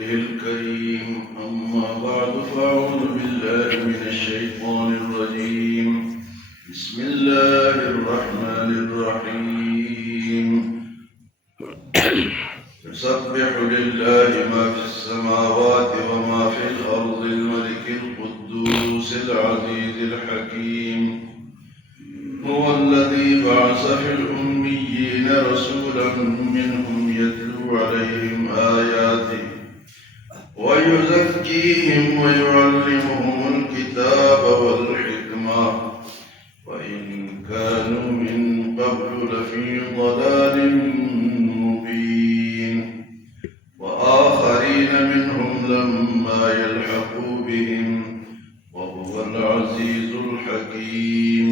الكريم أما بعد فأعوذ بالله من الشيطان الرجيم بسم الله الرحمن الرحيم يسبح لله ما في السماوات وما في الأرض الملك القدوس العزيز الحكيم هو الذي بعث في الأميين رسولا منهم يتلو عليهم آياته ويزكيهم ويعلمهم الكتاب والحكمة وإن كانوا من قبل لفي ضلال مبين وآخرين منهم لما يلحقوا بهم وهو العزيز الحكيم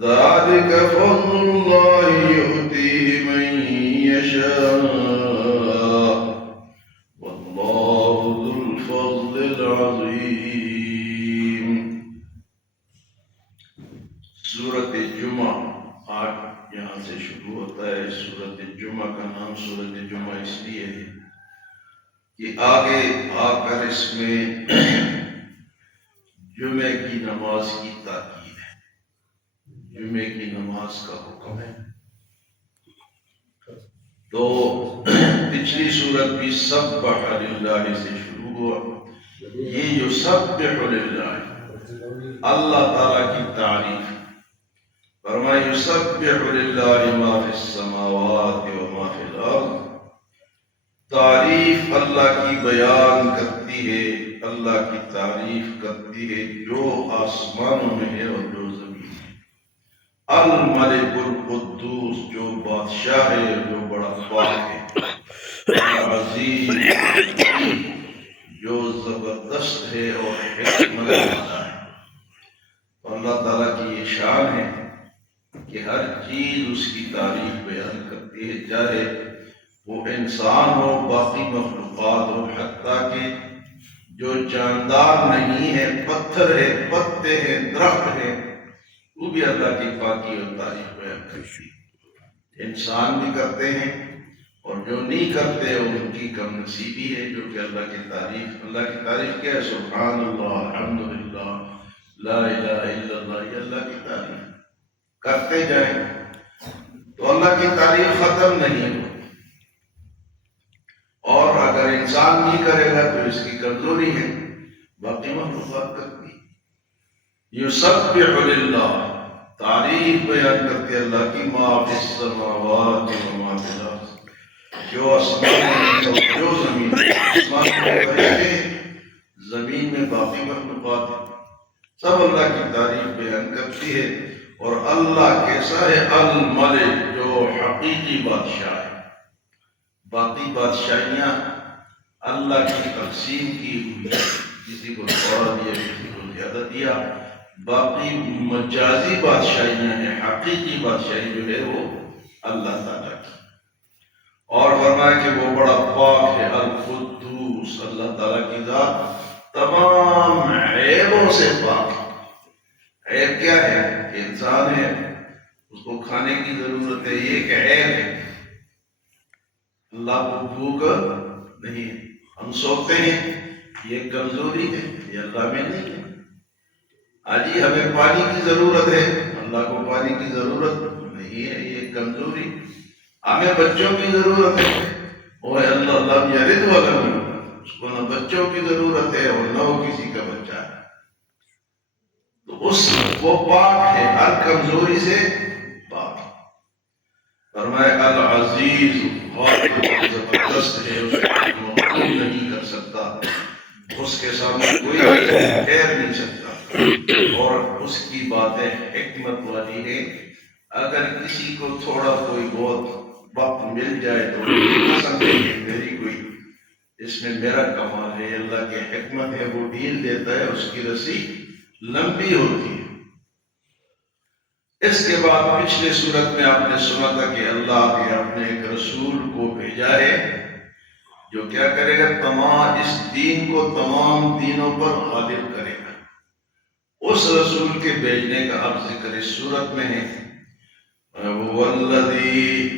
ذلك فضل الله يؤتيه من يشاء والله ذو الفضل العظيم. سورۃ جمعہ آج یہاں سے شروع ہوتا ہے. سورۃ جمعہ کا نام سورۃ جمعہ اس لیے ہے کہ آگے آ کر اس میں جمعے کی نماز کی تاکید ہے. جمعے کی نماز کا حکم ہے. تو پچھلی سورت بھی سبح للہ سے شروع ہوا. یہ یسبح للہ اللہ تعالیٰ کی تعریف. فرمایا یسبح للہ ما فی السماوات وما فی الارض. تعریف اللہ کی بیان کرتی ہے, اللہ کی تعریف کرتی ہے جو آسمانوں میں ہے اور جو زمین میں. الملک القدوس جو بادشاہ ہے, جو بڑا پاک ہے. العزیز جو زبردست ہے اور حکمت والا ہے. تو اللہ تعالیٰ کی یہ شان ہے کہ ہر چیز اس کی تعریف بیان کرتی ہے, چاہے وہ انسان ہو, باقی مخلوقات ہو, حتیٰ کہ جو جاندار نہیں ہے, پتھر ہے, پتے ہیں, درخت ہے, وہ بھی اللہ کی پاکی اور تعریف بیان کرتی ہے. انسان بھی کرتے ہیں اور جو نہیں کرتے ان کی کم نصیبی ہے, جو کہ اللہ کی تعریف کیا ہے؟ سبحان اللہ, الحمدللہ, لا الہ الا اللہ. یہ اللہ کی تعریف کرتے جائیں تو اللہ کی تعریف ختم نہیں ہو. اور اگر انسان نہیں کرے گا تو اس کی کمزوری ہے, باقی مخلوقات کرتی. یسبح للہ تعریف بیان کرتے اللہ کی ما فی السماوات وما فی الارض. جو آسمان میں جو زمین میں, آسمان میں زمین میں باقی مخلوقات سب اللہ کی تعریف بیان کرتی ہے. اور اللہ کیسا ہے؟ الملک جو حقیقی بادشاہ ہے. باقی بادشاہیاں اللہ کی تقسیم کی ہوئی, کسی کو تھوڑا دیا, کسی کو زیادہ دیا. باقی مجازی بادشاہیاں ہیں, حقیقی بادشاہی جو ہے وہ اللہ تعالیٰ کی. اور فرمایا کہ وہ بڑا پاک ہے, القدوس. اللہ تعالیٰ کی ذات تمام عیبوں سے پاک ہے. عیب کیا ہے؟ کہ انسان ہے, اس کو کھانے کی ضرورت ہے, یہ ایک عیب ہے. اللہ کو بھوک نہیں ہے, ہم سوتے ہیں, یہ کمزوری ہے, یہ اللہ میں نہیں ہے. آجی ہمیں پانی کی ضرورت ہے, اللہ کو پانی کی ضرورت نہیں ہے, یہ کمزوری. ہمیں بچوں کی ضرورت ہے, وہ ہے اللہ یلد ولم یولد, اس کو نہ بچوں کی ضرورت ہے اور نہ وہ کسی کا بچہ ہے. تو اس وہ پاک ہے, ہر کمزوری سے پاک. فرمایا العزیز, بہت زبردست ہے, اس کو کوئی نہیں کر سکتا, اس کے سامنے کوئی ٹھہر نہیں سکتا. اور اس کی باتیں حکمت والی ہے. اگر کسی کو تھوڑا کوئی بہت وقت مل جائے تو سمجھے کہ میری کوئی اس میں میرا کمال ہے. اللہ کی حکمت ہے, وہ ڈھیل دیتا ہے, اس کی رسی لمبی ہوتی ہے. اس کے بعد پچھلے صورت میں آپ نے سنا تھا کہ اللہ نے اپنے ایک رسول کو بھیجا ہے جو کیا کرے گا؟ تمام اس دین کو تمام دینوں پر غالب کرے گا. اس رسول کے بھیجنے کا اب ذکر اس صورت میں ہے. والذی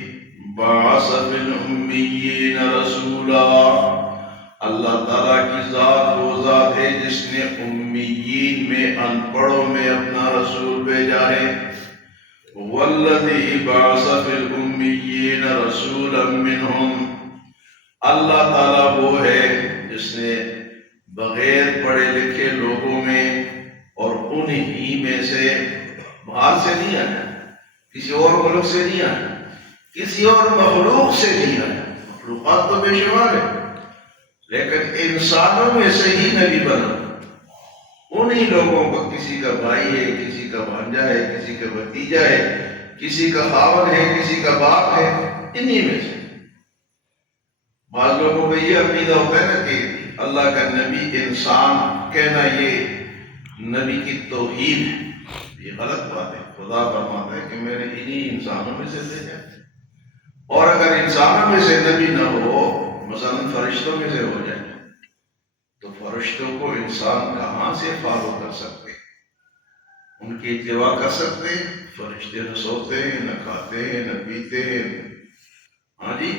بعث فی الأمیین رسولا. اللہ تعالیٰ کی ذات وہ ذات ہے جس نے امیین میں ان پڑھوں میں اپنا رسول بھیجا ہے. والذی بعث فی الامیین رسولا منہم، اللہ تعالیٰ وہ ہے جس نے بغیر پڑھے لکھے لوگوں میں اور انہی میں سے، باہر سے نہیں آیا، کسی اور ملک سے نہیں آیا، کسی اور مخلوق سے نہیں آیا. مخلوقات تو بے شمار ہے لیکن انسانوں میں سے ہی نبی بنا. انہی لوگوں کو، کسی کا بھائی ہے، کسی کا بھانجا ہے، کسی کا بھتیجا ہے، کسی کا خاوند ہے، کسی کا باپ ہے، انہی میں سے. بعض لوگوں کا یہ عقیدہ ہوتا ہے نا کہ اللہ کا نبی انسان کہنا یہ نبی کی توہین ہے. یہ غلط بات ہے. خدا فرماتا ہے کہ میں نے انہی انسانوں میں سے بھیجا. اور اگر انسانوں میں سے نبی نہ ہو، مثلا فرشتوں میں سے ہو جائے، تو فرشتوں کو انسان کہاں سے فالو کر سکتے، ان کی اتباع کر سکتے؟ فرشتے نہ سوتے ہیں، نہ کھاتے ہیں، نہ پیتے ہیں. ہاں جی،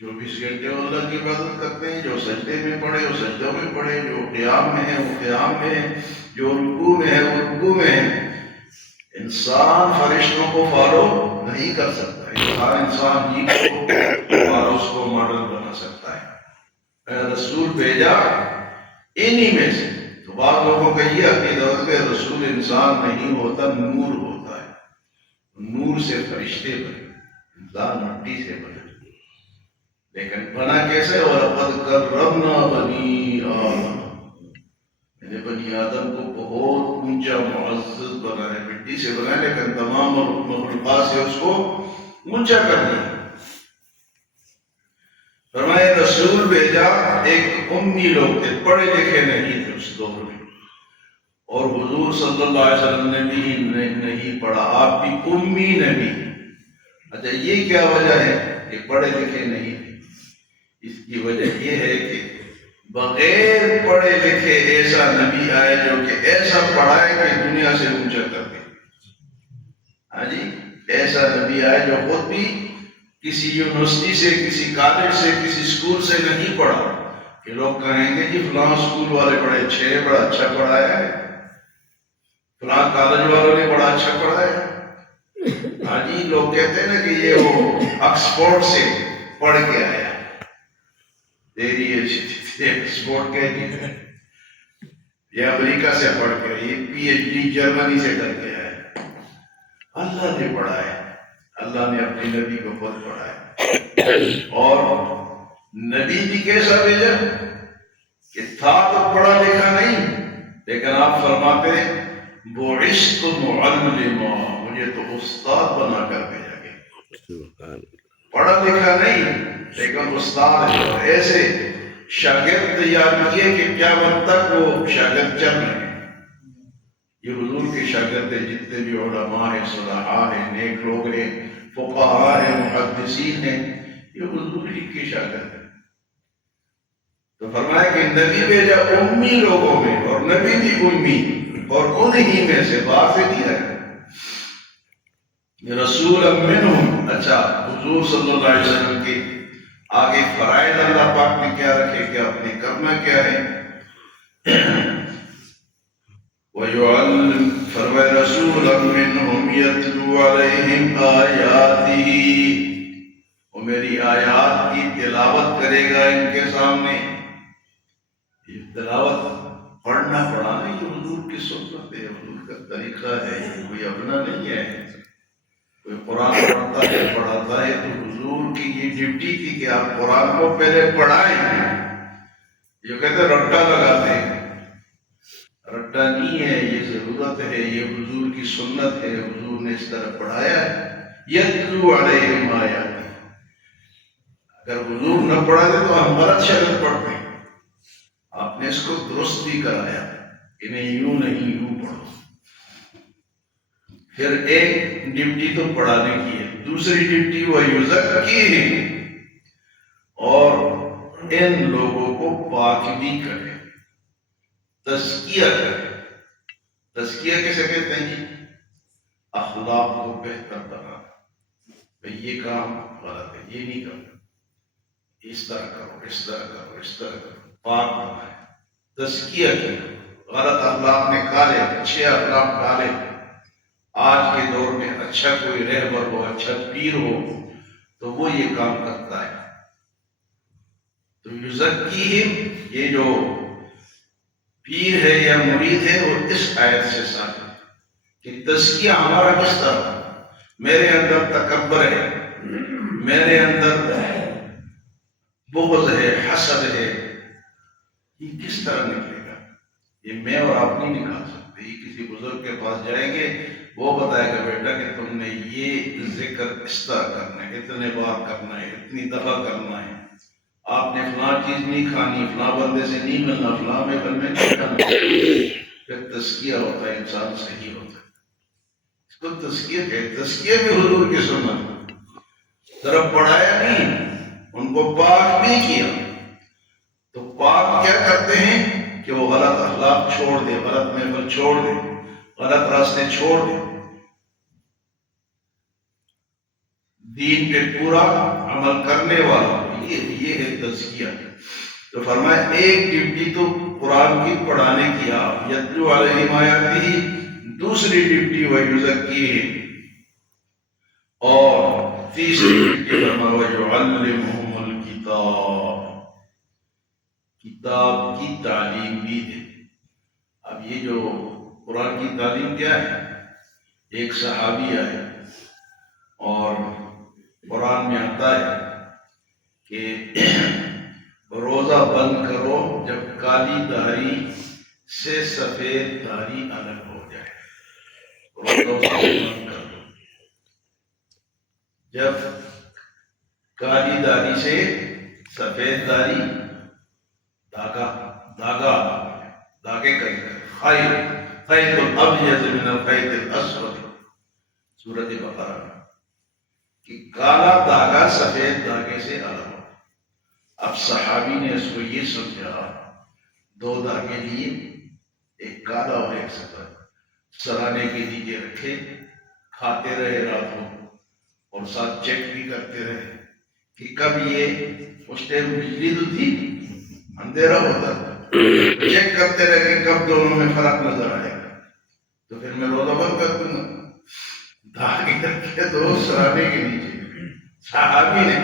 24 گھنٹے اللہ کی عبادت کرتے ہیں. جو سجدے میں پڑے وہ سجدوں میں پڑے، جو قیام میں ہے وہ قیام میں ہے، جو رکوع میں ہے وہ رکوع میں ہے. انسان فرشتوں کو فالو نہیں کر سکتا. انسان ہی کو اور اس کو ماڈل بنا سکتا ہے. رسول بھیجا انہی میں سے. تو بعض لوگوں کا یہ عقیدہ ہوتا ہے کہ رسول انسان نہیں ہوتا، نور ہوتا ہے. نور سے فرشتے بنے، انسان مٹی سے بنے. لیکن بنا کیسے؟ وَلَقَدْ كَرَّمْنَا بَنِي آدَمَ، میں نے بنی آدم کو بہت اونچا معزز بنا ہے. مٹی سے بنا ہے لیکن تمام مخلوقات سے اس کو اونچا کر دیا. فرمایا رسول بھیجا. ایک امی لوگ تھے، پڑھے لکھے نہیں تھے اس دور میں، اور حضور صلی اللہ علیہ وسلم نے بھی نہیں پڑھا. آپ بھی امی نبی. اچھا، یہ کیا وجہ ہے کہ پڑھے لکھے نہیں تھے؟ اس کی وجہ یہ ہے کہ بغیر پڑھے لکھے ایسا نبی آئے جو کہ ایسا پڑھائے کہ دنیا سے اونچا کر دے. ہاں جی، ایسا نبی آئے جو خود بھی کسی یونیورسٹی سے، کسی کالج سے، کسی اسکول سے نہیں پڑھا کہ لوگ کہیں گے جی فلاں اسکول والے بڑے اچھے ہیں، بڑا اچھا پڑھایا ہے، فلاں کالج والوں نے بڑا اچھا پڑھایا ہے. ہاں جی، لوگ کہتے ہیں نا کہ یہ وہ آکسفورڈ سے پڑھ کے آیا. تیری آکسفورڈ کہتی ہے، یہ امریکہ سے پڑھ کے، یہ پی ایچ ڈی جرمنی سے کر کے آیا. اللہ نے پڑھایا، اللہ نے اپنے نبی کو خود پڑھایا. اور نبی بھی کیسا بھیجا کہ تھا تو پڑھا لکھا نہیں، لیکن آپ فرماتے ہیں بعثت معلما، مجھے تو استاد بنا کر بھیجا گیا. پڑھا لکھا نہیں لیکن استاد ہے. اور ایسے شاگرد تیار کیے کہ قیامت تک وہ شاگرد چل رہے ہیں. یہ حضور کے شاگرد ہیں، جتنے بھی علماء ہیں، صلحاء ہیں، نیک لوگ ہیں، فقہاء ہیں، محدثین ہیں، یہ حضور ہی کے شاگرد ہیں. تو فرمایا کہ نبی بھیجا امی لوگوں میں، اور نبی بھی امی، اور انہی میں سے باہر سے نہیں ہے. رسول منہم. اچھا، حضور صلی اللہ علیہ وسلم کے آگے فرائض اللہ پاک نے کیا رکھے، کہ آپ نے کرنا کیا ہے. وَيُعَلِّمُ، فرمائے رسولا منہم یتلو علیہم آیاتہ، وہ میری آیات کی تلاوت کرے گا ان کے سامنے. یہ تلاوت پڑھنا پڑھانا یہ حضور کی سنت ہے، حضور کا طریقہ ہے، یہ کوئی اپنا نہیں ہے. کوئی قرآن پڑھتا ہے، پڑھاتا ہے، تو حضور کی یہ ڈیوٹی تھی کہ آپ قرآن کو پہلے پڑھائیں. یہ کہتے ہیں رٹا لگاتے ہیں، رٹا نہیں ہے، یہ ضرورت ہے، یہ حضور کی سنت ہے، حضور نے اس طرح پڑھایا ہے. یتلو علیہم آیاتہ. اگر حضور نہ پڑھاتے تو ہم غلط شرط پڑھتے ہیں. آپ نے اس کو درست بھی کرایا کہ نہیں، یوں نہیں، یوں پڑھو. پھر ایک ڈیوٹی تو پڑھانے کی ہے، دوسری ڈیوٹی وَيُزَكِّيهِمْ، اور ان لوگوں کو پاک بھی کرے، تزکیہ کرے. تزکیہ کیسے کہتے ہیں جی؟ اخلاق کو بہتر بنانا. بھئی یہ کام غلط ہے، یہ نہیں کرنا، اس طرح کرو، اس طرح کرو، اس طرح کرو. پاک بنائے، تزکیہ کیا، غلط اخلاق نکالے، اچھے اخلاق ڈالے۔ آج کے دور میں اچھا کوئی رہبر ہو، اچھا پیر ہو تو وہ یہ کام کرتا ہے۔ تو یزکیہم، یہ جو پیر ہے یا مرید ہے وہ اس آیت سے ثابت کہ تزکیہ ہمارا کس طرح، میرے اندر تکبر ہے، میرے اندر بغض ہے، حسد ہے، یہ کس طرح نکلے گا؟ یہ میں اور آپ نہیں نکال سکتے۔ یہ کسی بزرگ کے پاس جائیں گے، وہ بتائے گا بیٹا کہ تم نے یہ ذکر اس طرح کرنا ہے، اتنے بار کرنا ہے، اتنی دفعہ کرنا ہے، آپ نے فلاں چیز نہیں کھانی، فلاں بندے سے نہیں ملنا، فلاں میں نہیں کرنا۔ پھر تزکیہ ہوتا ہے، انسان صحیح ہوتا ہے۔ اس کو تزکیہ کہتے، تزکیہ بھی حضور کی سنت، صرف پڑھایا نہیں، ان کو پاک بھی کیا۔ تو پاک کیا کرتے ہیں کہ وہ غلط اخلاق چھوڑ دے، غلط محفل چھوڑ دے، غلط راستے چھوڑ دے، دین پہ پورا عمل کرنے والا، یہ ہے تزکیہ۔ تو فرمایا ایک ڈیوٹی تو قرآن کی پڑھانے کی، آپ یتلو علیہم آیاتہ، دوسری ڈیوٹی ویزکیہم، اور تیسری ڈیوٹی فرمایا ویعلمہم الکتاب، کتاب کی تعلیم بھی دے۔ اب یہ جو قرآن کی تعلیم کیا ہے، ایک صحابی آئے اور قرآن میں آتا ہے کہ روزہ بند کرو جب کالی داڑھی سے سفید داڑھی الگ ہو جائے، روزہ بند کر دو جب کالی داڑھی سے سفید داڑھی، داغے کا خیط الابیض من الخیط الاسود، سورۃ بقرہ میں، کہ کالا داغا سفید داغے سے الگ ہو۔ اب صحابی نے اس کو یہ سمجھا، دو داغے لیے، ایک کالا اور ایک سفید، سرانے کے نیچے رکھے، کھاتے رہے راتوں اور ساتھ چیک بھی کرتے رہے کہ کب یہ، اس ٹائم بجلی تو تھی، اندھیرا ہوتا تھا، چیک کرتے رہے کہ کب دونوں میں فرق نظر آئے گا تو پھر میں روزہ بند کر دوں گا۔ داغ کر کے تو سرانے کے نیچے صحابی نے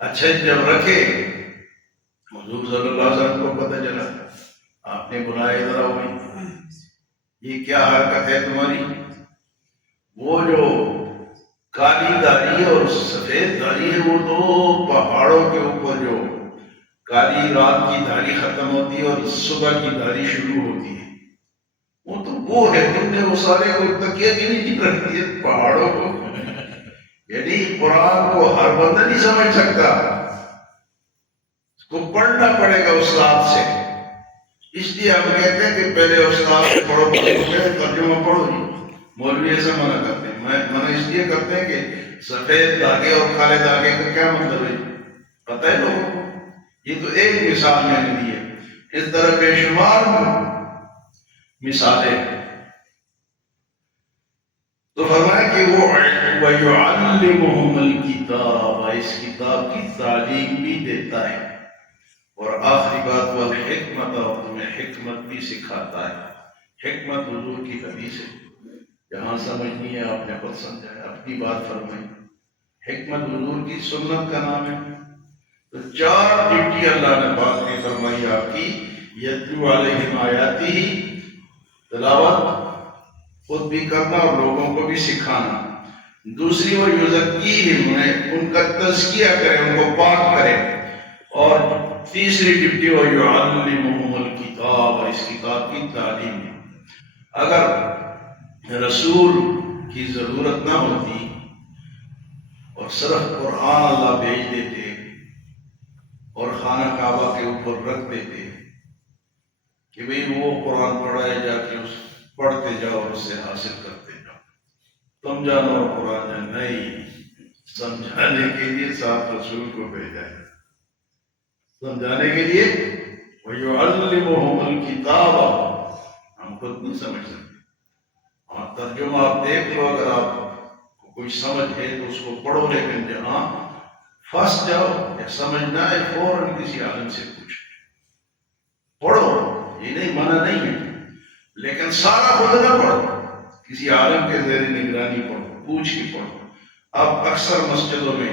اچھا جب رکھے، حضور صلی اللہ علیہ وسلم کو پتہ چلا، آپ نے بلایا ذرا ہوئی، یہ کیا حرکت ہے تمہاری؟ وہ جو کالی داڑھی اور سفید داڑھی ہے، وہ دو پہاڑوں کے اوپر جو کالی رات کی داڑھی ختم ہوتی ہے اور صبح کی داڑھی شروع ہوتی ہے، وہ تو وہ ہے، تم نے وہ سارے کو تکیہ کے نیچے رکھ دیے پہاڑوں کو۔ یعنی قرآن کو ہر بندہ نہیں سمجھ سکتا، اس کو پڑھنا پڑے گا استاد سے۔ اس لیے ہم کہتے ہیں کہ پہلے استاد سے پڑھو، ترجمہ پڑھو جی۔ مولوی ایسا منع کرتے ہیں، منع اس لیے کرتے ہیں کہ سفید داغے اور کالے داغے کا کیا مطلب ہے پتہ ہے لوگوں کو؟ یہ تو ایک مثال میں نے دی ہے، اس طرح بے شمار مثالیں۔ تو فرمایا کہ وہ وَيُعَلِّمُهُمُ الْكِتَابَ، اس کتاب کی تعلیم بھی دیتا ہے، اور آخری بات وَالْحِکْمَةَ، اور تمہیں حکمت بھی سکھاتا ہے۔ حکمت حضور کی حدیث ہے، جہاں سمجھنی ہے آپ نے خود سمجھا ہے، اپنی بات فرمائی۔ حکمت حضور کی سنت کا نام ہے۔ تو چار ڈیوٹی اللہ نے بات میں فرمائی آپ کی، یتلو علیہم آیاتہ، تلاوت خود بھی کرنا اور لوگوں کو بھی سکھانا۔ دوسری وہ یزکیہم، ان کا تزکیہ کرے، ان کو پاک کرے۔ اور تیسری ڈیوٹی وہ یعلمہم الکتاب، اس کتاب کی تعلیم۔ اگر رسول کی ضرورت نہ ہوتی اور صرف قرآن اللہ بھیج دیتے اور خانہ کعبہ کے اوپر رکھ دیتے کہ بھئی وہ قرآن پڑھائے جا کے اس پڑھتے جاؤ اور اس سے حاصل کرتے جاؤ، تم جانو اور قرآن جانو، نہیں، سمجھانے کے لیے ساتھ رسول کو بھیجا ہے، سمجھانے کے لیے وَيُعَلِّمُهُمُ الْكِتَابَ، ہم خود نہیں سمجھ سکتے۔ اور ترجمہ آپ دیکھ لو، اگر آپ کو کوئی سمجھ ہے تو اس کو پڑھو، لیکن جہاں پھنس جاؤ یا سمجھنا ہے فوراً کسی عالم سے پوچھو۔ منع نہیں ہے، لیکن سارا خود نہ پڑھو، کسی عالم کے زیر نگرانی پڑھو، پوچھ کے پڑھو۔ اب اکثر مسجدوں میں،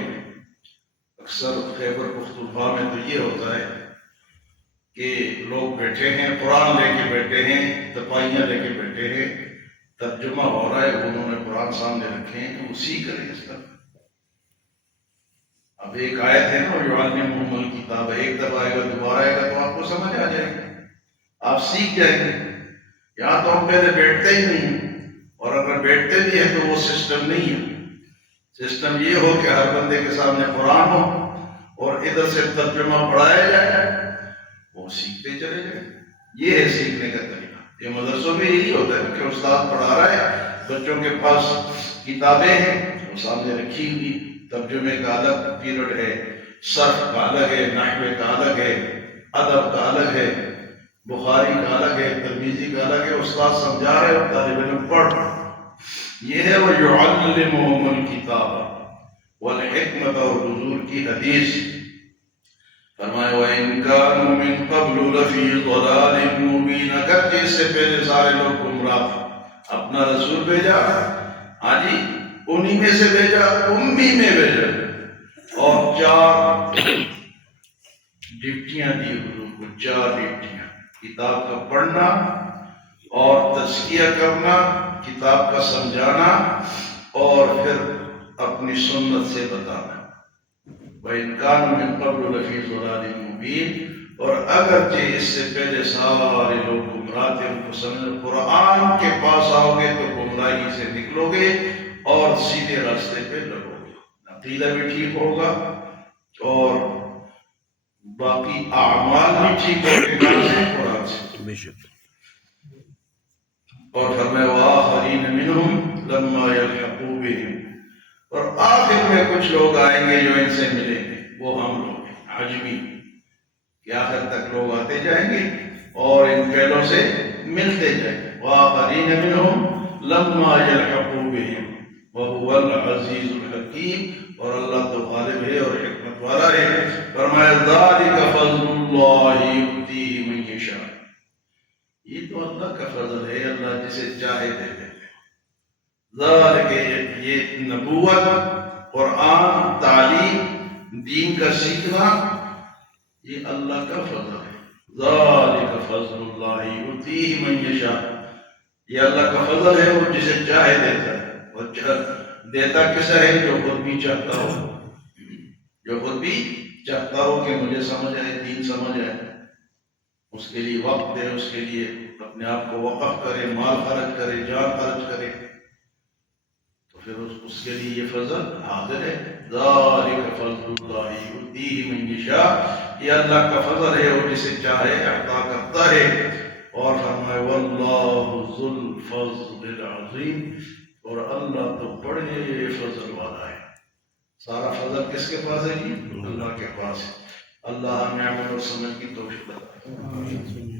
اکثر خیبر پختونخوا میں تو یہ ہوتا ہے کہ لوگ بیٹھے ہیں، قرآن لے کے بیٹھے ہیں، تپائیاں لے کے بیٹھے ہیں، ترجمہ ہو رہا ہے، انہوں نے قرآن سامنے رکھے ہیں، اسی کریں اس طرح۔ اب ایک آیت ہے نا یعلمہم الکتاب، ایک دفعہ آئے گا، دوبارہ آئے گا تو آپ کو سمجھ آ جائے گا، آپ سیکھ جائیں گے۔ یہاں تو ہم پہلے بیٹھتے ہی نہیں ہیں، اور اگر بیٹھتے بھی ہیں تو وہ سسٹم نہیں ہے۔ سسٹم یہ ہو کہ ہر بندے کے سامنے قرآن ہو اور ادھر سے ترجمہ پڑھایا جائے، وہ سیکھتے چلے جائیں۔ یہ ہے سیکھنے کا طریقہ۔ یہ مدرسوں میں یہی ہوتا ہے کہ استاد پڑھا رہا ہے، بچوں کے پاس کتابیں ہیں، وہ سامنے رکھی ہوئی، ترجمے کا الگ پیریڈ ہے، صرف کا الگ ہے، نحوے کا الگ ہے، ادب کا الگ ہے، بخاری کا الگ ہے، ترمذی کا الگ ہے، استاد سمجھا رہے اور طالب علم پڑھ رہے۔ یہ ہے وَيُعَلِّمُهُمُ الْكِتَابَ وَالْحِكْمَةَ، اور حضور کی حدیث فرمایا وَإِن كَانُوا مِن قَبْلُ لَفِي ضَلَالٍ مُّبِينٍ، اگرچہ اس سے پہلے سارے لوگ گمراہ تھے، اپنا رسول بھیجا، ہاں جی انہی میں سے بھیجا، امی میں بھیجا، اور 4 ڈپٹیاں دی حضور کو، 4 ڈپٹیاں، کتاب کا پڑھنا اور تزکیہ کرنا، کتاب کا سمجھانا، اور پھر اپنی سنت سے بتانا۔ وَإِن كَانُوا مِن قَبْلُ لَفِي ضَلَالٍ مُّبِينٍ، اور اگرچہ اس سے پہلے سارے لوگ گمراہ تھے، ان کو سمجھ، قرآن کے پاس آؤ گے تو گمراہی سے نکلو گے اور سیدھے راستے پہ لگو گے، عقیدہ بھی ٹھیک ہوگا اور باقی اعمال بھی ٹھیک ہوگے، کہاں سے؟ قرآن سے۔ اور فرمایا وآخرین منہم لما یلحقوا بہم، اور آخر میں کچھ لوگ آئیں گے جو ان سے ملیں گے، وہ ہم لوگ ہیں، حجمی، کہ آخر تک لوگ آتے جائیں گے اور ان پہلوں سے ملتے جائیں گے۔ وآخرین منہم لما یلحقوا بہم وہو العزیز الحکیم، اور اللہ تو غالب ہے اور حکمت والا ہے۔ فرمایا ذالک فضل اللہ یؤتیہ من یشاء، یہ تو اللہ کا فضل ہے، اللہ جسے چاہے دے دیتے ہیں۔ ذالک، یہ نبوت، قرآن، تعلیم، دین کا سیکھنا، یہ اللہ کا فضل ہے۔ ذالک فضل اللہ یؤتیہ من یشاء، یہ اللہ کا فضل ہے، وہ جسے چاہے دیتا ہے، اور دیتا کسے ہے؟ جو خود بھی چاہتا ہو، جو خود بھی چاہتا ہو کہ مجھے سمجھ آئے، دین سمجھ آئے، اس کے لیے وقت دے، اس کے لیے اپنے آپ کو وقف کرے، مال خرچ کرے، جان خرچ کرے، تو پھر اس کے لیے یہ فضل حاضر ہے۔ ذالک فضل اللہ یؤتیہ من یشاء، یہ اللہ کا فضل ہے، وہ جسے چاہے عطا کرتا ہے۔ اور فرمائے واللہ ذو الفضل العظیم، اور اللہ تو بڑے فضل والا ہے۔ سارا فضل کس کے پاس ہے جی؟ اللہ کے پاس ہے۔ اللہ ہمیں عمل اور سمجھ کی توفیق عطا فرمائے۔